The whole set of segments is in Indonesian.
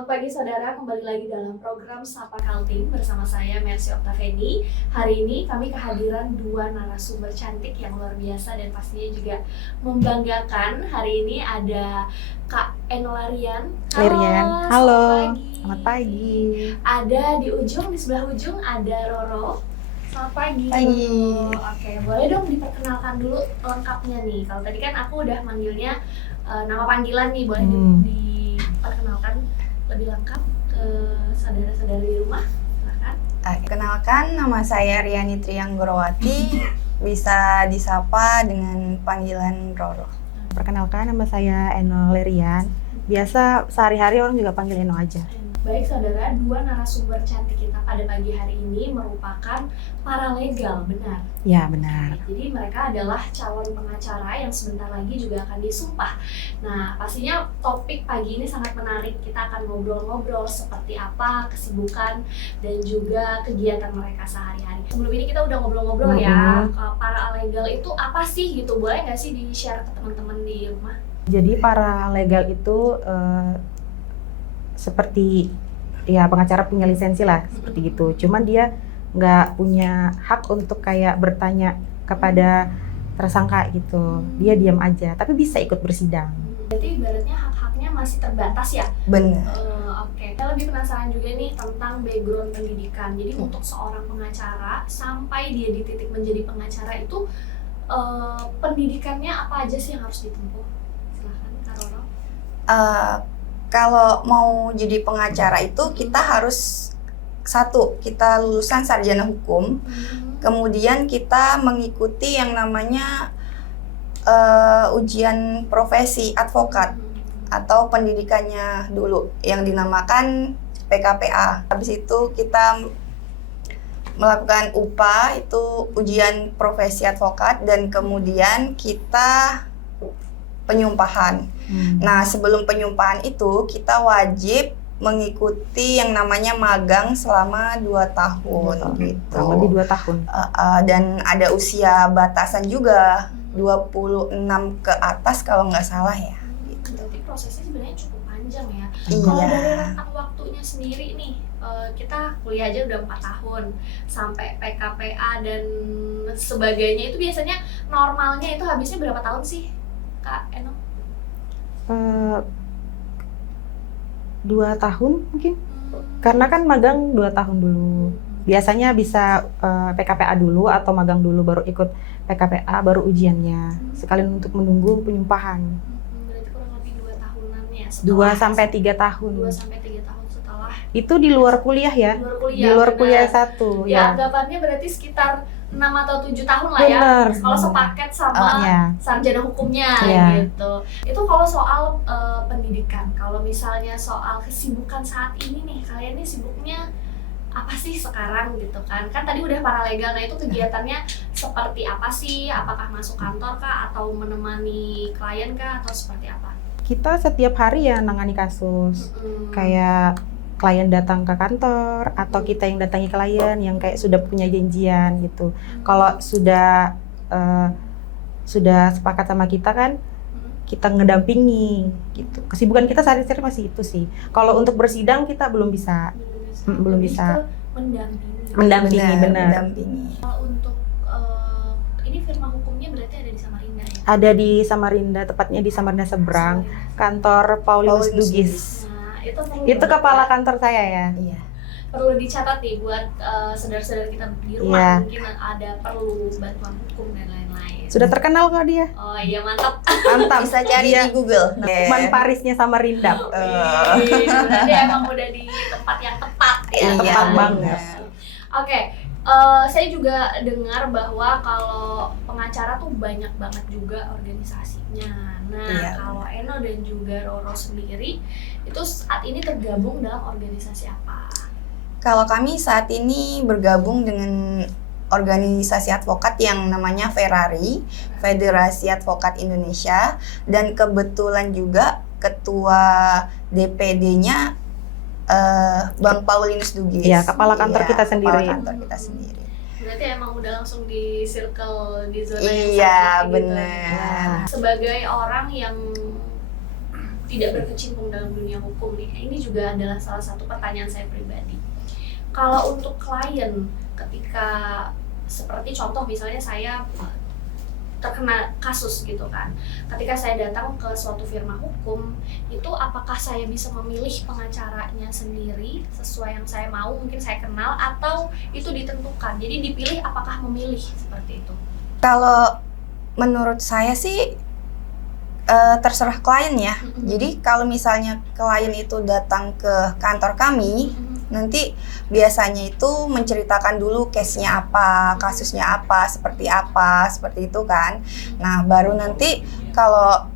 Selamat pagi saudara, kembali lagi dalam program Sapa Kaltim bersama saya Mercy Oktaveni. Hari ini kami kehadiran dua narasumber cantik yang luar biasa dan pastinya juga membanggakan. Hari ini ada Kak Eno Larian. Halo. Selamat pagi. Ada di sebelah ujung ada Roro. Selamat pagi. Oke, boleh dong diperkenalkan dulu lengkapnya nih. Kalau tadi kan aku udah manggilnya nama panggilan nih, boleh diperkenalkan lebih lengkap ke saudara-saudara di rumah, silakan. Kenalkan, nama saya Riani Trianggorowati, bisa disapa dengan panggilan Roro. Perkenalkan, nama saya Eno Larian. Biasa sehari-hari orang juga panggil Eno aja. Baik saudara, dua narasumber cantik kita pada pagi hari ini merupakan paralegal, benar? Ya, benar. Jadi mereka adalah calon pengacara yang sebentar lagi juga akan disumpah. Nah, pastinya topik pagi ini sangat menarik. Kita akan ngobrol-ngobrol seperti apa kesibukan dan juga kegiatan mereka sehari-hari. Sebelum ini kita udah ngobrol-ngobrol ya, paralegal itu apa sih gitu? Boleh nggak sih di-share ke teman-teman di rumah? Jadi paralegal itu seperti ya pengacara punya lisensi lah, seperti gitu. Cuman dia nggak punya hak untuk kayak bertanya kepada tersangka gitu. Dia diam aja, tapi bisa ikut bersidang. Berarti ibaratnya hak-haknya masih terbatas ya? Benar. Oke. Saya lebih penasaran juga nih tentang background pendidikan. Jadi untuk seorang pengacara sampai dia di titik menjadi pengacara itu pendidikannya apa aja sih yang harus ditempuh? Silahkan Kak Roro. Kalau mau jadi pengacara itu kita harus kita lulusan sarjana hukum, kemudian kita mengikuti yang namanya ujian profesi advokat atau pendidikannya dulu yang dinamakan PKPA. Habis itu kita melakukan UPA, itu ujian profesi advokat, dan kemudian kita penyumpahan. Nah, sebelum penyumpahan itu kita wajib mengikuti yang namanya magang selama 2 tahun gitu. Kurang lebih 2 tahun. Dan ada usia batasan juga 26 ke atas kalau nggak salah ya. Gitu. Berarti prosesnya sebenarnya cukup panjang ya. Iya. Kalau dari rentang waktunya sendiri nih, kita kuliah aja udah 4 tahun sampai PKPA dan sebagainya, itu biasanya normalnya itu habisnya berapa tahun sih, Kak Eno? 2 tahun mungkin. Karena kan magang 2 tahun dulu. Biasanya bisa PKPA dulu atau magang dulu baru ikut PKPA baru ujiannya. Sekalian untuk menunggu penyumpahan. Berarti kurang lebih 2 tahunan ya. 2 sampai 3 tahun. 2 sampai 3 tahun setelah. Itu di luar kuliah ya. Di luar kuliah 1 ya. ya. Anggapannya berarti sekitar 6 atau 7 tahun lah ya. Bener. Kalau sepaket sama sarjana hukumnya gitu. Itu kalau soal pendidikan. Kalau misalnya soal kesibukan saat ini nih, kalian nih sibuknya apa sih sekarang gitu kan? Kan tadi udah paralegal, nah itu kegiatannya seperti apa sih? Apakah masuk kantor kah atau menemani klien kah atau seperti apa? Kita setiap hari ya nangani kasus. Kayak klien datang ke kantor atau kita yang datangi klien yang kayak sudah punya janjian gitu. Kalau sudah sepakat sama kita kan, kita ngedampingi gitu. Kesibukan kita sehari-hari masih itu sih. Kalau untuk bersidang kita belum bisa. Belum bisa. Mendampingi, benar. Untuk ini firma hukumnya berarti ada di Samarinda ya? Ada di Samarinda, tepatnya di Samarinda seberang, kantor Paulinus Dugis. Itu kepala kantor saya ya. Iya. Perlu dicatat nih buat saudara-saudara kita di rumah, mungkin ada perlu bantuan hukum dan lain-lain. Sudah terkenal kok dia. Oh iya, mantap. Mantap. Bisa cari di Google. Man Parisnya Samarinda. Berarti emang udah di tempat yang tepat ya. Tepat banget. Oke. Saya juga dengar bahwa kalau pengacara tuh banyak banget juga organisasinya. Nah, kalau Eno dan juga Roro sendiri itu saat ini tergabung dalam organisasi apa? Kalau kami saat ini bergabung dengan organisasi advokat yang namanya Ferrari, Federasi Advokat Indonesia, dan kebetulan juga ketua DPD-nya Bang Paulinus Dugis. Iya, kepala kantor kita sendiri. Kepala kantor kita sendiri. Berarti emang udah langsung di circle di zona yang iya, sama benar. gitu. Sebagai orang yang tidak berkecimpung dalam dunia hukum nih, ini juga adalah salah satu pertanyaan saya pribadi. Kalau untuk klien, ketika seperti contoh misalnya saya terkena kasus gitu kan, ketika saya datang ke suatu firma hukum, itu apakah saya bisa memilih pengacaranya sendiri sesuai yang saya mau, mungkin saya kenal, atau itu ditentukan, jadi dipilih apakah memilih seperti itu? Kalau menurut saya sih terserah klien ya. Jadi kalau misalnya klien itu datang ke kantor kami, nanti biasanya itu menceritakan dulu case-nya apa, kasusnya apa, seperti itu kan. Nah, baru nanti kalau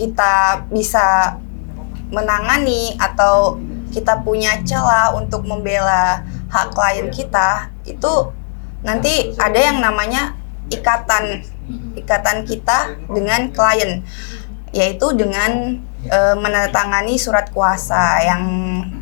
kita bisa menangani atau kita punya celah untuk membela hak klien kita, itu nanti ada yang namanya ikatan kita dengan klien, yaitu dengan menandatangani surat kuasa yang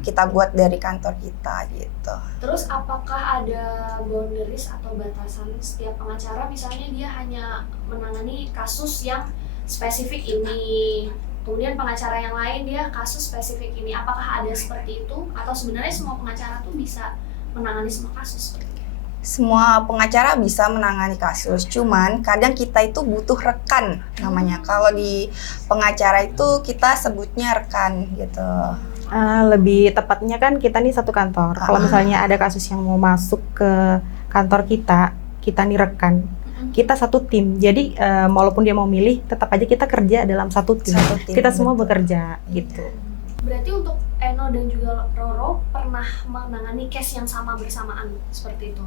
kita buat dari kantor kita gitu. Terus apakah ada boundaries atau batasan setiap pengacara, misalnya dia hanya menangani kasus yang spesifik ini, kemudian pengacara yang lain dia kasus spesifik ini, apakah ada seperti itu, atau sebenarnya semua pengacara tuh bisa menangani semua kasus? Semua pengacara bisa menangani kasus, cuman kadang kita itu butuh rekan namanya. Kalau di pengacara itu kita sebutnya rekan gitu. Lebih tepatnya kan kita nih satu kantor. Kalau misalnya ada kasus yang mau masuk ke kantor kita nih rekan. Kita satu tim. Jadi walaupun dia mau milih, tetap aja kita kerja dalam satu tim. Kita semua bekerja gitu. Berarti untuk Eno dan juga Roro pernah menangani case yang sama bersamaan seperti itu?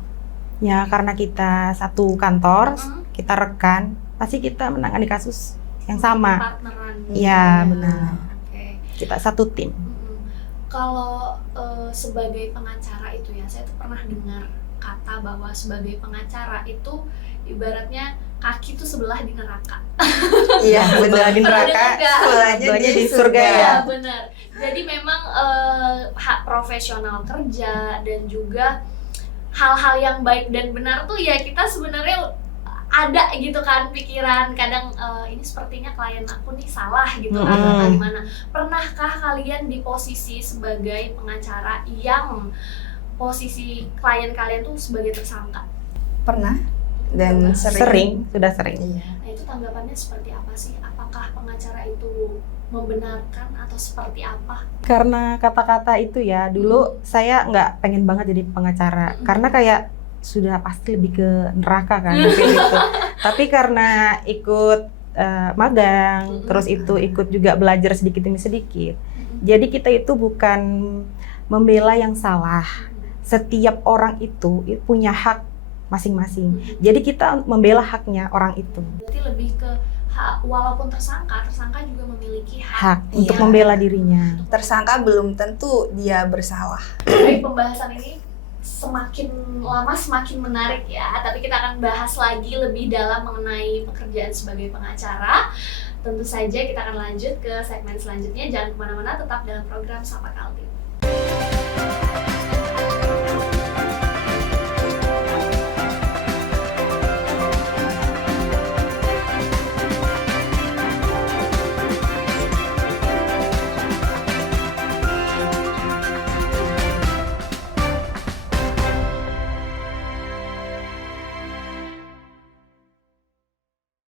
Ya, karena kita satu kantor, kita rekan, pasti kita menangani kasus yang sama. Partneran. Iya, benar. Oke. Kita satu tim. Kalau sebagai pengacara itu ya, saya tuh pernah dengar kata bahwa sebagai pengacara itu ibaratnya kaki tuh sebelah di neraka. Iya, benar, di neraka, sebelahnya di surga. Ya, benar. Jadi memang hak profesional kerja dan juga hal-hal yang baik dan benar tuh ya kita sebenarnya ada gitu kan pikiran kadang ini sepertinya klien aku nih salah gitu atau gimana. Pernahkah kalian di posisi sebagai pengacara yang posisi klien kalian tuh sebagai tersangka? Pernah dan sudah sering. Iya. Nah, itu tanggapannya seperti apa sih? Apakah pengacara itu membenarkan atau seperti apa? Karena kata-kata itu ya, dulu saya nggak pengen banget jadi pengacara, karena kayak sudah pasti lebih ke neraka kan gitu. Tapi karena ikut magang, terus itu ikut juga belajar sedikit demi sedikit, jadi kita itu bukan membela yang salah. Setiap orang itu punya hak masing-masing, jadi kita membela haknya orang itu. Berarti lebih ke walaupun tersangka juga memiliki hak untuk membela dirinya. Tersangka belum tentu dia bersalah. Baik, pembahasan ini semakin lama semakin menarik ya, tapi kita akan bahas lagi lebih dalam mengenai pekerjaan sebagai pengacara. Tentu saja kita akan lanjut ke segmen selanjutnya, jangan kemana-mana, tetap dalam program Sapa Kaltim.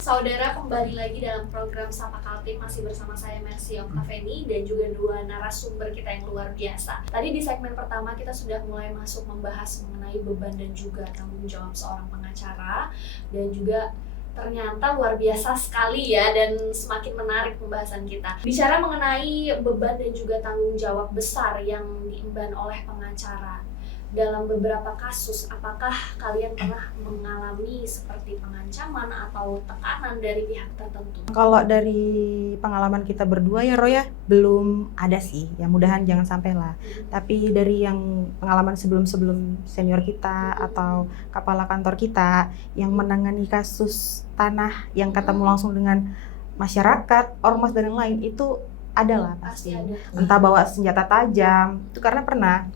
Saudara, kembali lagi dalam program Sapa Kaltim, masih bersama saya Mercy Oktaveni dan juga dua narasumber kita yang luar biasa. Tadi di segmen pertama kita sudah mulai masuk membahas mengenai beban dan juga tanggung jawab seorang pengacara, dan juga ternyata luar biasa sekali ya dan semakin menarik pembahasan kita. Bicara mengenai beban dan juga tanggung jawab besar yang diemban oleh pengacara dalam beberapa kasus, apakah kalian pernah mengalami seperti pengancaman atau tekanan dari pihak tertentu? Kalau dari pengalaman kita berdua ya Roy ya, belum ada sih, ya mudahan jangan sampai lah. Tapi dari yang pengalaman sebelum-sebelum senior kita atau kepala kantor kita yang menangani kasus tanah yang ketemu langsung dengan masyarakat, ormas dan yang lain, itu adalah pasti. Ada. Entah bawa senjata tajam, itu karena pernah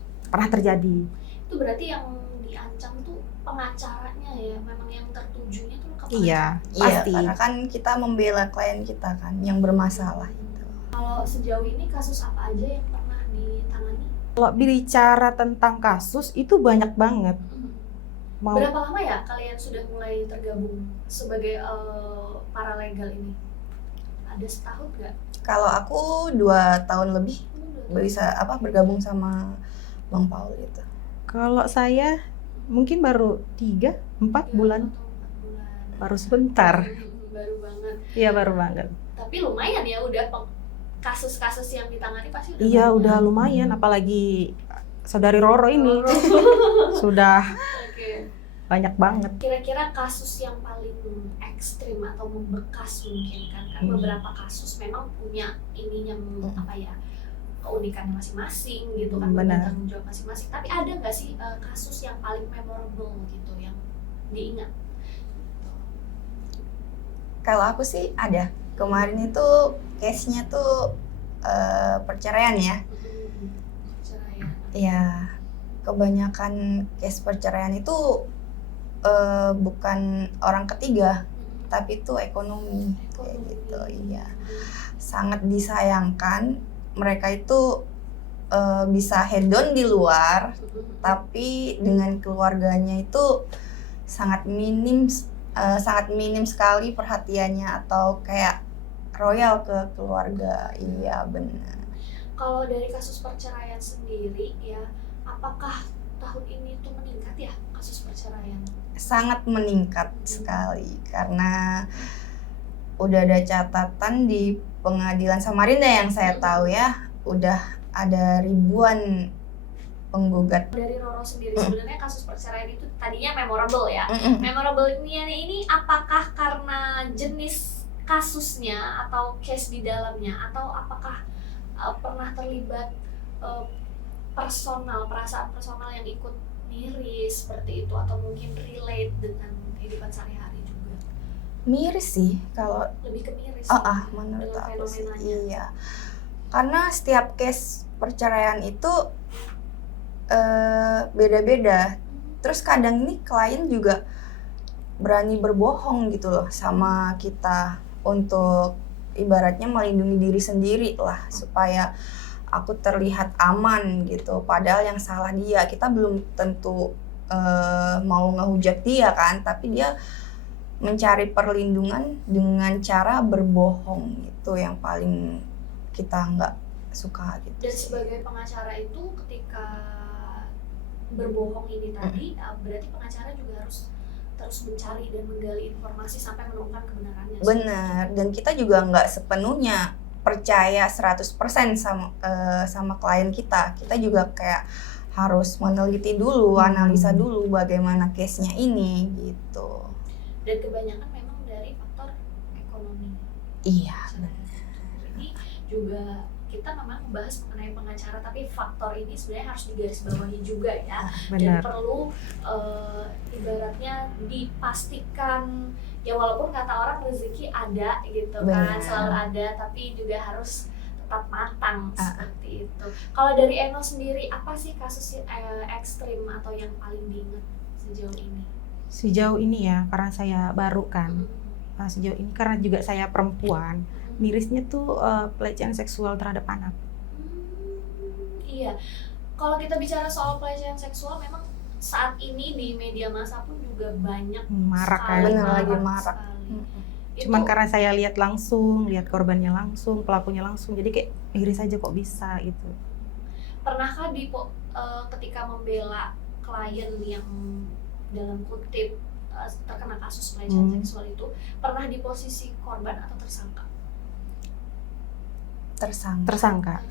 terjadi. Itu berarti yang diancam tuh pengacaranya ya, memang yang tertujunya tuh ke pengacara. Iya, Iya, pasti. karena kan kita membela klien kita kan yang bermasalah itu. Kalau sejauh ini kasus apa aja yang pernah ditangani? Kalau bicara tentang kasus itu banyak banget. Mau Berapa lama ya kalian sudah mulai tergabung sebagai paralegal ini? Ada setahun nggak? Kalau aku 2 tahun lebih bisa bergabung sama Bang Paul gitu. kalau saya mungkin baru 3-4 bulan, Atau 4 bulan. baru sebentar. Baru banget. Iya baru banget. Tapi lumayan ya udah kasus-kasus yang ditangani pasti udah Iya banyak. udah lumayan, apalagi saudari Roro ini sudah Oke. banyak banget. Kira-kira kasus yang paling ekstrim atau membekas mungkin kan beberapa kasus memang punya ininya apa ya, keunikannya masing-masing gitu kan, Benar. tanggung jawab masing-masing. Tapi ada nggak sih kasus yang paling memorable gitu yang diingat? Kalau aku sih ada. Kemarin itu case-nya tuh perceraian ya. Perceraian. Ya, kebanyakan case perceraian itu bukan orang ketiga, tapi itu ekonomi kayak gitu. Iya, sangat disayangkan mereka itu bisa hedon di luar, tapi dengan keluarganya itu sangat minim sekali perhatiannya atau kayak royal ke keluarga. Iya benar. Kalau dari kasus perceraian sendiri ya, apakah tahun ini tuh meningkat ya kasus perceraian? Sangat meningkat sekali karena udah ada catatan di pengadilan Samarinda yang saya tahu ya, udah ada ribuan penggugat. Dari Roro sendiri sebenarnya kasus perceraian itu tadinya memorable ya. Mm-mm. Memorable-nya ini apakah karena jenis kasusnya atau case di dalamnya, atau apakah pernah terlibat perasaan personal yang ikut miris seperti itu, atau mungkin relate dengan kehidupan sehari-hari juga? Miris sih kalau Lebih ke miris. menurut dengan aku sih. fenomenanya. Iya. Karena setiap case perceraian itu beda-beda. Terus kadang ini klien juga berani berbohong gitu loh sama kita untuk ibaratnya melindungi diri sendiri lah supaya aku terlihat aman gitu. Padahal yang salah dia. Kita belum tentu mau ngehujat dia kan, tapi dia mencari perlindungan dengan cara berbohong, itu yang paling kita nggak suka gitu. Dan sebagai pengacara itu ketika berbohong ini tadi, berarti pengacara juga harus terus mencari dan menggali informasi sampai menemukan kebenarannya. Benar, dan kita juga nggak sepenuhnya percaya 100% sama klien kita. Kita juga kayak harus meneliti dulu, analisa dulu bagaimana case-nya ini gitu. Dan kebanyakan memang dari faktor ekonomi. Iya. Jadi juga kita memang membahas mengenai pengacara, tapi faktor ini sebenarnya harus digarisbawahi juga ya. Dan Benar. perlu ibaratnya dipastikan ya, walaupun kata orang rezeki ada gitu kan, Benar. selalu ada, tapi juga harus tetap matang seperti itu. Kalau dari Eno sendiri, apa sih kasus ekstrim atau yang paling diingat sejauh ini? Sejauh ini ya, karena saya baru kan. Sejauh ini karena juga saya perempuan, mirisnya tuh pelecehan seksual terhadap anak. Iya, kalau kita bicara soal pelecehan seksual, memang saat ini di media massa pun juga banyak Marak kan. sekali, Benar, lagi marak. sekali. Cuman Itu karena saya lihat langsung, lihat korbannya langsung, pelakunya langsung, jadi kayak miris aja kok bisa gitu. pernahkah ketika membela klien yang dalam kutip terkena kasus pelecehan seksual itu, pernah di posisi korban atau tersangka? Tersangka.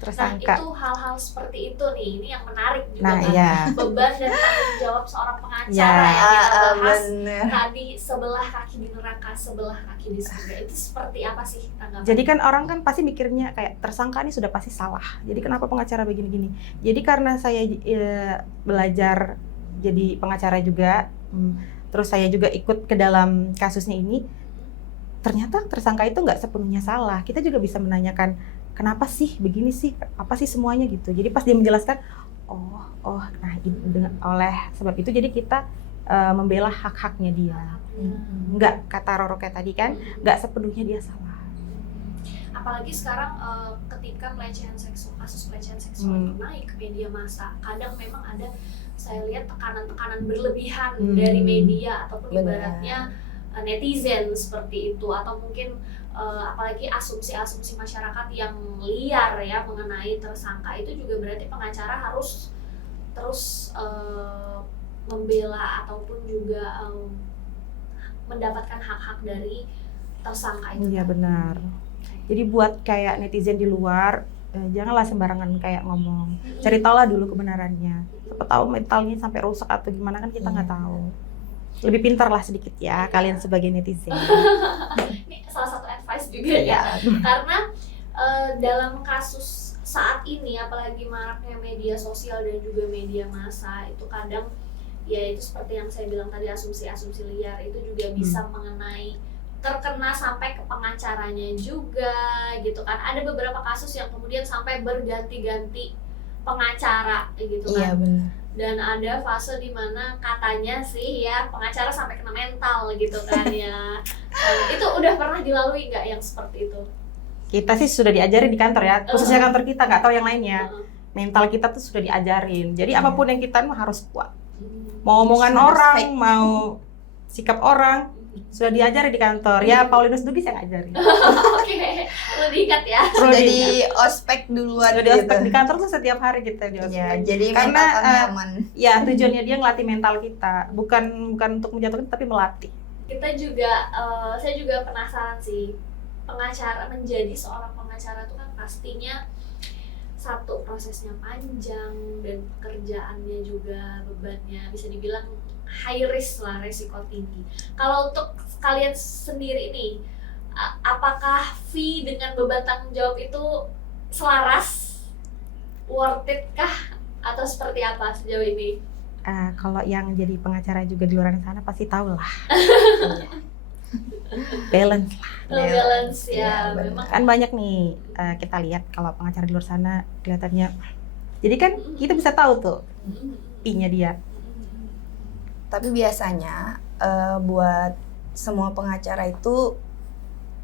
Nah, itu hal-hal seperti itu nih, ini yang menarik juga Nah, kan. iya. Beban dan tanggung jawab seorang pengacara Ya, yang kita bahas bener. tadi, sebelah kaki di neraka, sebelah kaki di surga. Itu seperti apa sih tanggapan? Jadi kan orang kan pasti mikirnya kayak tersangka ini sudah pasti salah. Jadi kenapa pengacara begini-gini? Jadi karena saya belajar jadi pengacara juga, terus saya juga ikut ke dalam kasusnya ini, ternyata tersangka itu nggak sepenuhnya salah. Kita juga bisa menanyakan kenapa sih begini sih, apa sih semuanya gitu. Jadi pas dia menjelaskan, nah oleh sebab itu jadi kita membela hak-haknya dia. Nggak, kata Roro kayak tadi kan, nggak sepenuhnya dia salah. apalagi sekarang ketika kasus pelecehan seksual itu naik ke media massa, kadang memang ada, saya lihat tekanan-tekanan berlebihan dari media ataupun ibaratnya netizen seperti itu, atau mungkin apalagi asumsi-asumsi masyarakat yang liar ya mengenai tersangka. Itu juga berarti pengacara harus terus membela ataupun juga mendapatkan hak-hak dari tersangka itu. Iya benar. Jadi buat kayak netizen di luar, janganlah sembarangan kayak ngomong. Cari tahulah dulu kebenarannya. Siapa tahu mentalnya sampai rusak atau gimana kan kita nggak tahu. Lebih pintar lah sedikit ya kalian sebagai netizen. Ini salah satu advice juga ya. Karena dalam kasus saat ini, apalagi maraknya media sosial dan juga media massa, itu kadang ya itu seperti yang saya bilang tadi, asumsi-asumsi liar itu juga bisa mengenai, terkena sampai ke pengacaranya juga gitu kan. Ada beberapa kasus yang kemudian sampai berganti-ganti pengacara gitu kan. Iya benar. Dan ada fase dimana katanya sih ya pengacara sampai kena mental gitu kan ya. Itu udah pernah dilalui nggak yang seperti itu? Kita sih sudah diajarin di kantor ya, khususnya kantor kita, nggak tahu yang lainnya. Mental kita tuh sudah diajarin. Jadi apapun yang kita harus kuat. Mau omongan orang, mau sikap orang, sudah diajari di kantor. Ya Paulinus Dugis yang ngajarin. Oke, lu diikat ya. Jadi ospek duluan Sudah di ospek di kantor tuh setiap hari kita di ospek. Ya, jadi karena mental kami aman. Ya tujuannya dia ngelatih mental kita, bukan untuk menjatuhkan tapi melatih. Kita juga, saya juga penasaran sih, pengacara, menjadi seorang pengacara itu kan pastinya satu, prosesnya panjang, dan pekerjaannya juga bebannya bisa dibilang high risk lah, resiko tinggi. Kalau untuk kalian sendiri nih, apakah fee dengan beban tanggung jawab itu selaras, worth it kah, atau seperti apa sejauh ini? Kalau yang jadi pengacara juga di luar sana pasti tahu lah. Balance lah. Balance ya, Iya, memang. Kan banyak nih kita lihat kalau pengacara di luar sana kelihatannya. Jadi kan kita bisa tahu tuh fee-nya dia. Tapi biasanya buat semua pengacara itu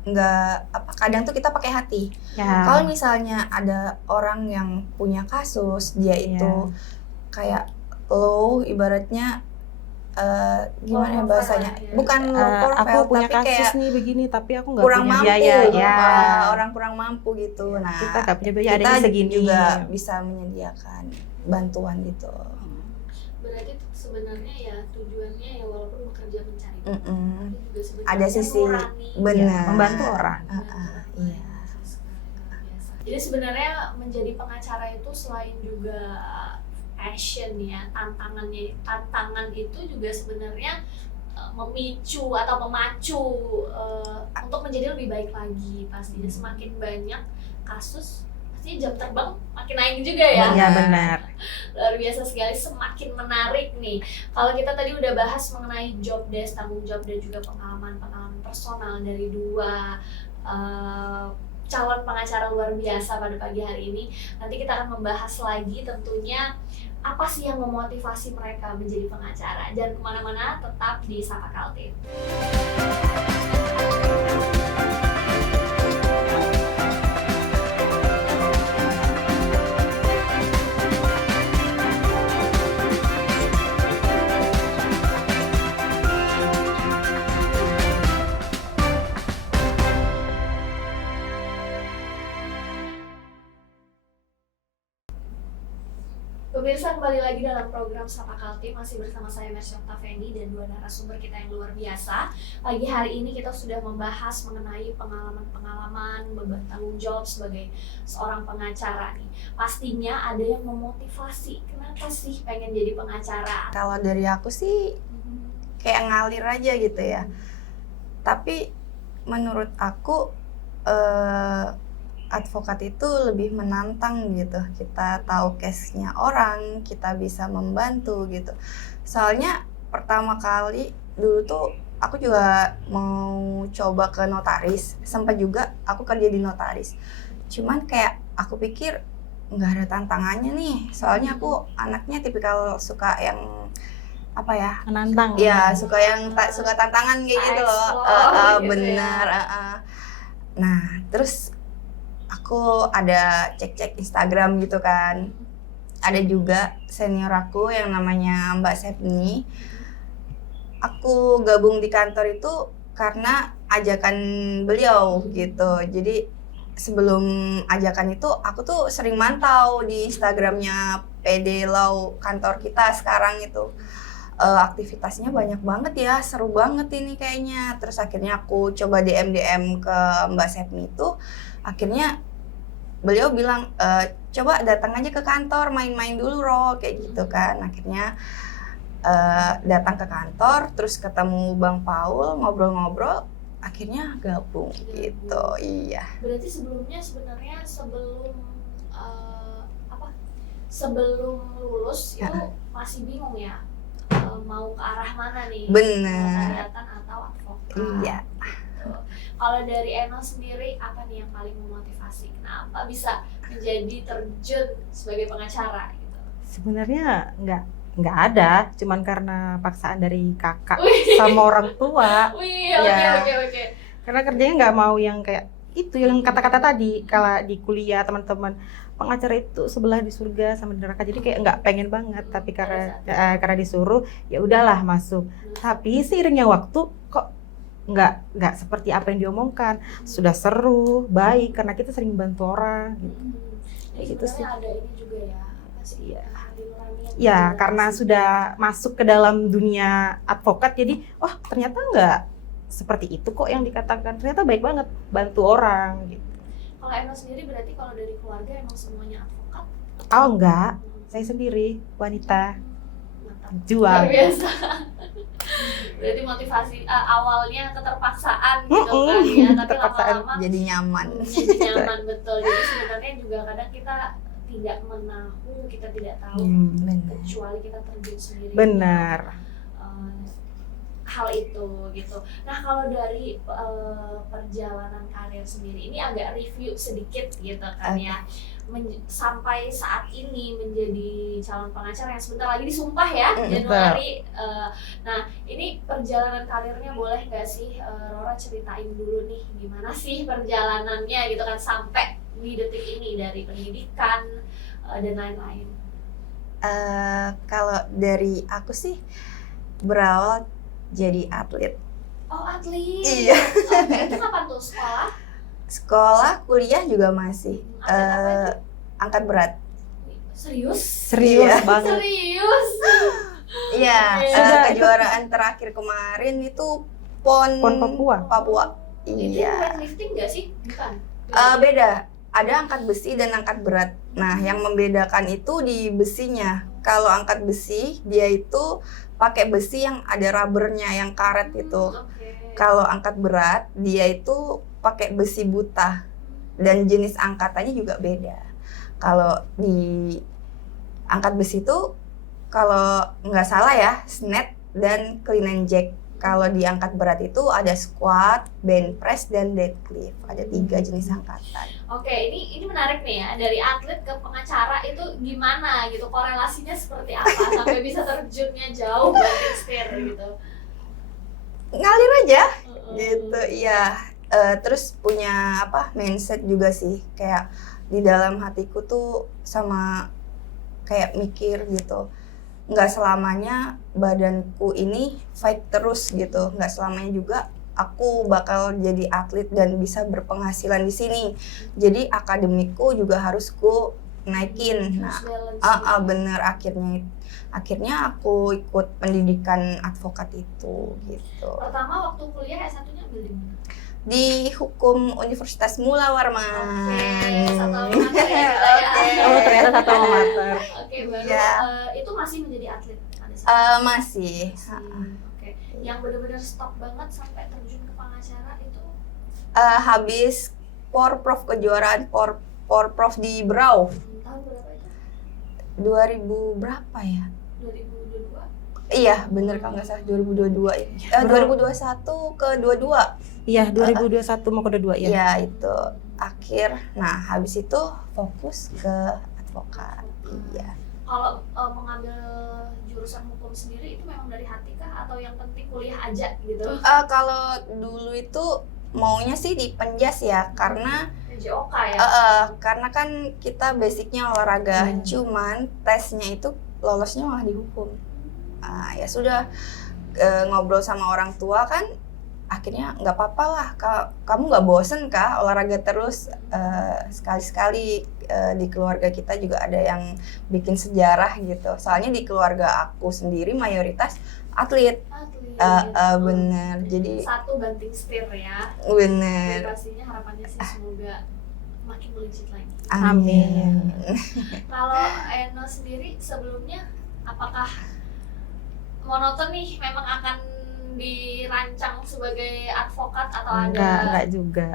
nggak kadang tuh kita pakai hati. Ya. Kalau misalnya ada orang yang punya kasus, dia itu kayak low, ibaratnya gimana ya bahasanya? Bukan low profile, aku punya tapi kasus kayak nih begini, tapi aku nggak kurang punya mampu, biaya. Ya. orang kurang mampu gitu. Nah, Kita nggak punya biaya, kita adanya segini. juga bisa menyediakan bantuan gitu. Berarti sebenarnya ya tujuannya ya walaupun bekerja mencari uang, tapi juga sebenarnya Ada sisi mengurangi, benar. Membantu orang. Iya. Jadi sebenarnya menjadi pengacara itu selain juga passion ya, tantangan itu juga sebenarnya memicu atau memacu untuk menjadi lebih baik lagi. Pastinya semakin banyak kasus, pastinya jam terbang makin naik juga ya. Iya benar. Luar biasa sekali, semakin menarik nih. Kalau kita tadi udah bahas mengenai job desk, tanggung jawab dan juga pengalaman personal dari dua calon pengacara luar biasa pada pagi hari ini. Nanti kita akan membahas lagi tentunya apa sih yang memotivasi mereka menjadi pengacara. Jangan kemana-mana, tetap di Sapa Kaltim. Pemirsa, kembali lagi dalam program Sapa Kaltim, masih bersama saya Mercy Oktaveni dan dua narasumber kita yang luar biasa. Pagi hari ini kita sudah membahas mengenai pengalaman-pengalaman, beban tanggung jawab sebagai seorang pengacara nih. Pastinya ada yang memotivasi, kenapa sih pengen jadi pengacara? Kalau dari aku sih kayak ngalir aja gitu ya. Tapi menurut aku advokat itu lebih menantang gitu. Kita tahu case-nya orang, kita bisa membantu gitu. Soalnya pertama kali dulu tuh aku juga mau coba ke notaris. Sempat juga aku kerja di notaris. Cuman kayak aku pikir nggak ada tantangannya nih. Soalnya aku anaknya tipikal suka yang apa ya? Menantang. Ya, suka suka tantangan kayak gitu loh. Gitu Benar. ya. Nah, terus aku ada cek-cek Instagram gitu kan. Ada juga senior aku yang namanya Mbak Sepni. Aku gabung di kantor itu karena ajakan beliau gitu. Jadi sebelum ajakan itu aku tuh sering mantau di Instagramnya PD Law kantor kita sekarang itu. Aktivitasnya banyak banget ya, seru banget ini kayaknya. Terus akhirnya aku coba DM ke Mbak Sepni itu. Akhirnya beliau bilang, coba datang aja ke kantor, main-main dulu Ro, kayak gitu kan. Akhirnya datang ke kantor, terus ketemu Bang Paul, ngobrol-ngobrol, akhirnya gabung gitu. Iya. Berarti sebelumnya sebenarnya sebelum lulus itu masih bingung ya, mau ke arah mana nih? Bener. Notariatan atau advokat? Iya. Gitu. Kalau dari Eno sendiri, apa nih yang paling memotivasi? Kenapa bisa menjadi terjun sebagai pengacara gitu? Sebenarnya nggak ada, cuman karena paksaan dari kakak sama orang tua. Wih, Ya. oke. Karena kerjanya nggak mau yang kayak itu, yang kata-kata tadi. Kalau di kuliah teman-teman, pengacara itu sebelah di surga sama di neraka, jadi kayak nggak pengen banget. Tapi karena disuruh, ya udahlah masuk. Tapi seiringnya waktu kok nggak seperti apa yang diomongkan. Sudah seru, baik, karena kita sering bantu orang gitu. Jadi Gitu sih. sebenarnya ada ini juga ya, apa sih? Iya. Hati nurani yang Ya, terjelas. karena sudah masuk ke dalam dunia advokat, jadi ternyata nggak seperti itu kok yang dikatakan. Ternyata baik banget, bantu orang gitu. Kalau Eno sendiri berarti kalau dari keluarga emang semuanya advokat? Oh enggak, saya sendiri wanita Mantap. juang. Luar biasa. Berarti motivasi awalnya keterpaksaan gitu kan ya, tapi Keterpaksaan. lama-lama Jadi nyaman. jadi nyaman, betul. Jadi sebenarnya juga kadang kita tidak menahu, kita tidak tahu Benar. kecuali kita terjun sendiri. Benar. Hal itu gitu. Nah, kalau dari perjalanan karir sendiri ini agak review sedikit gitu kan ya. Sampai saat ini menjadi calon pengacara yang sebentar lagi disumpah ya, Januari. Nah, ini perjalanan karirnya boleh nggak sih Rora ceritain dulu nih gimana sih perjalanannya gitu kan sampai di detik ini, dari pendidikan dan lain-lain. Kalau dari aku sih berawal jadi atlet. Oh, atlet. Iya. Oke, itu kapan tuh sekolah? Sekolah, kuliah juga masih. Atlet apa itu? Angkat berat. Serius? Serius Iya. banget. Serius? Iya, Sudah, kejuaraan terakhir kemarin itu PON Papua. Itu Iya. weightlifting nggak sih? Bukan. Beda. Ada angkat besi dan angkat berat. Nah, yang membedakan itu di besinya. Kalau angkat besi, dia itu pakai besi yang ada rubbernya, yang karet itu. Oke. Kalau angkat berat, dia itu pakai besi buta. Dan jenis angkatannya juga beda. Kalau di angkat besi itu, kalau nggak salah ya, snatch dan clean and jerk. Kalau di angkat berat itu ada squat, bench press, dan deadlift. Ada 3 jenis angkatan. Oke, ini menarik nih ya, dari atlet ke pengacara itu gimana gitu, korelasinya seperti apa sampai bisa terjunnya jauh banting setir gitu. Ngalir aja, gitu. Iya. Terus punya mindset juga sih, kayak di dalam hatiku tuh sama kayak mikir gitu. Nggak selamanya badanku ini fight terus gitu, nggak selamanya juga aku bakal jadi atlet dan bisa berpenghasilan di sini. Jadi akademikku juga harus ku naikin. Nah, bener, akhirnya aku ikut pendidikan advokat itu gitu. Pertama waktu kuliah S1-nya ambil di mana? Di Hukum Universitas Mula Warman. Oke, satu alma mater ya kita ya. Oh, ternyata satu alma mater. Oke, baru Iya. itu masih menjadi atlet pada saat Masih. Oke. Yang benar-benar stop banget sampai terjun ke pengacara itu Habis Porprov, kejuaraan Porprov di Brau. tahun berapa itu? 2000 berapa ya? 2022? Iya, bener kalau nggak salah 2022. 2021 ke 22. Iya, 2021 mau ke 22 ya. Iya, itu akhir. Nah, habis itu fokus ke advokat. Iya. Kalau mengambil jurusan hukum sendiri itu memang dari hati kah atau yang penting kuliah aja gitu? Kalau dulu itu maunya sih di Penjas ya, karena JOK ya. karena kan kita basicnya olahraga, cuman tesnya itu lolosnya malah di hukum. Ya sudah, ngobrol sama orang tua kan, akhirnya nggak apa-apa lah, kamu nggak bosen kah olahraga terus, sekali-sekali di keluarga kita juga ada yang bikin sejarah gitu. Soalnya di keluarga aku sendiri mayoritas atlet. Bener, jadi satu banting setir ya. bener. Jadi pastinya harapannya sih semoga makin melejit lagi. Amin. Kalau Eno sendiri sebelumnya apakah monoton nih, memang akan dirancang sebagai advokat atau Enggak juga.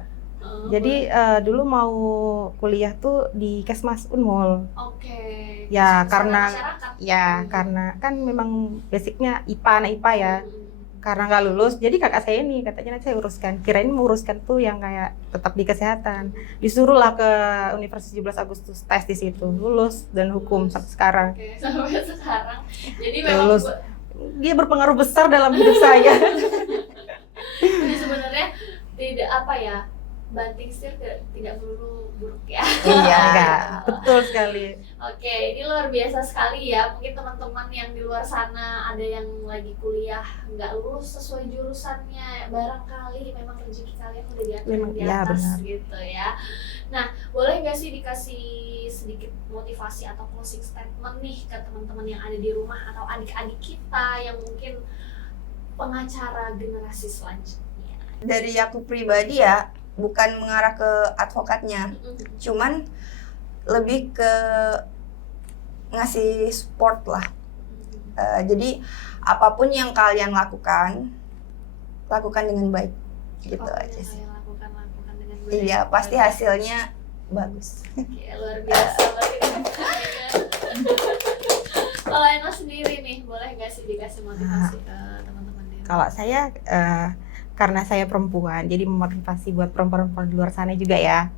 Jadi dulu mau kuliah tuh di Kesmas Unmul. Oke. Ya, Kesehatan karena masyarakat. karena kan memang basicnya IPA, anak IPA ya. Karena nggak lulus, jadi kakak saya ini katanya nanti saya uruskan. Kirain mau uruskan tuh yang kayak tetap di kesehatan. Disuruh lah ke Universitas 17 Agustus tes di situ, lulus dan hukum sampai sekarang. Oke, sampai sekarang. Jadi memang Lulus. Dia berpengaruh besar dalam hidup saya. jadi sebenarnya tidak apa ya, banting setir tidak melulu buruk ya. Iya. Enggak, betul sekali. Oke, ini luar biasa sekali ya. Mungkin teman-teman yang di luar sana ada yang lagi kuliah nggak lulus sesuai jurusannya, barangkali memang rezeki kalian udah diatur Memang, di ya, atas benar. gitu ya. Nah, boleh nggak sih dikasih sedikit motivasi atau closing statement nih ke teman-teman yang ada di rumah atau adik-adik kita yang mungkin pengacara generasi selanjutnya? Dari aku pribadi ya, bukan mengarah ke advokatnya, cuman lebih ke ngasih support lah. Jadi apapun yang kalian lakukan dengan baik, gitu Apapun aja yang sih. kalian lakukan dengan baik. Iya, pasti hasilnya bagus. Oke, luar biasa. Kalau Eno sendiri nih, boleh nggak sih dikasih motivasi ke teman-teman di rumah? Kalau saya karena saya perempuan, jadi memotivasi buat perempuan-perempuan di luar sana juga ya.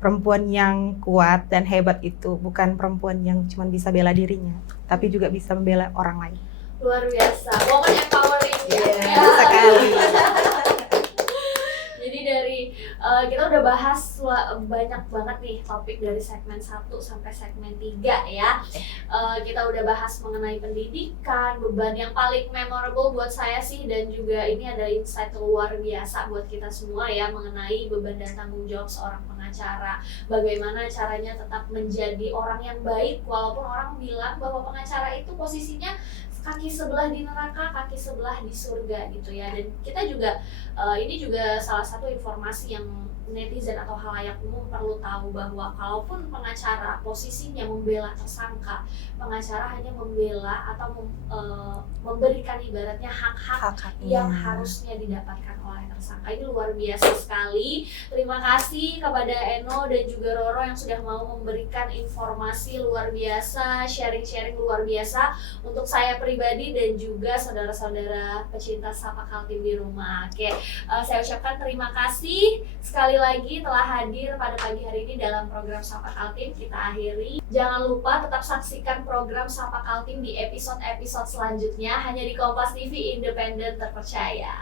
Perempuan yang kuat dan hebat itu bukan perempuan yang cuma bisa bela dirinya, tapi juga bisa membela orang lain. Luar biasa, woman empowering ya. Sekali. Jadi dari kita udah bahas banyak banget nih topik dari segmen 1 sampai segmen 3 ya. Kita udah bahas mengenai pendidikan, beban yang paling memorable buat saya sih, dan juga ini ada insight luar biasa buat kita semua ya mengenai beban dan tanggung jawab seorang pengacara. Bagaimana caranya tetap menjadi orang yang baik walaupun orang bilang bahwa pengacara itu posisinya kaki sebelah di neraka, kaki sebelah di surga gitu ya. Dan kita juga ini juga salah satu informasi yang netizen atau halayak umum perlu tahu, bahwa kalaupun pengacara posisinya membela tersangka, pengacara hanya membela atau memberikan ibaratnya hak-hak yang harusnya didapatkan oleh tersangka. Ini luar biasa sekali. Terima kasih kepada Eno dan juga Roro yang sudah mau memberikan informasi luar biasa, sharing-sharing luar biasa untuk saya pribadi dan juga saudara-saudara pecinta Sapa Kaltim di rumah. Oke, saya ucapkan terima kasih sekali lagi telah hadir pada pagi hari ini dalam program Sapa Kaltim. Kita akhiri. Jangan lupa tetap saksikan program Sapa Kaltim di episode-episode selanjutnya hanya di Kompas TV, independen terpercaya.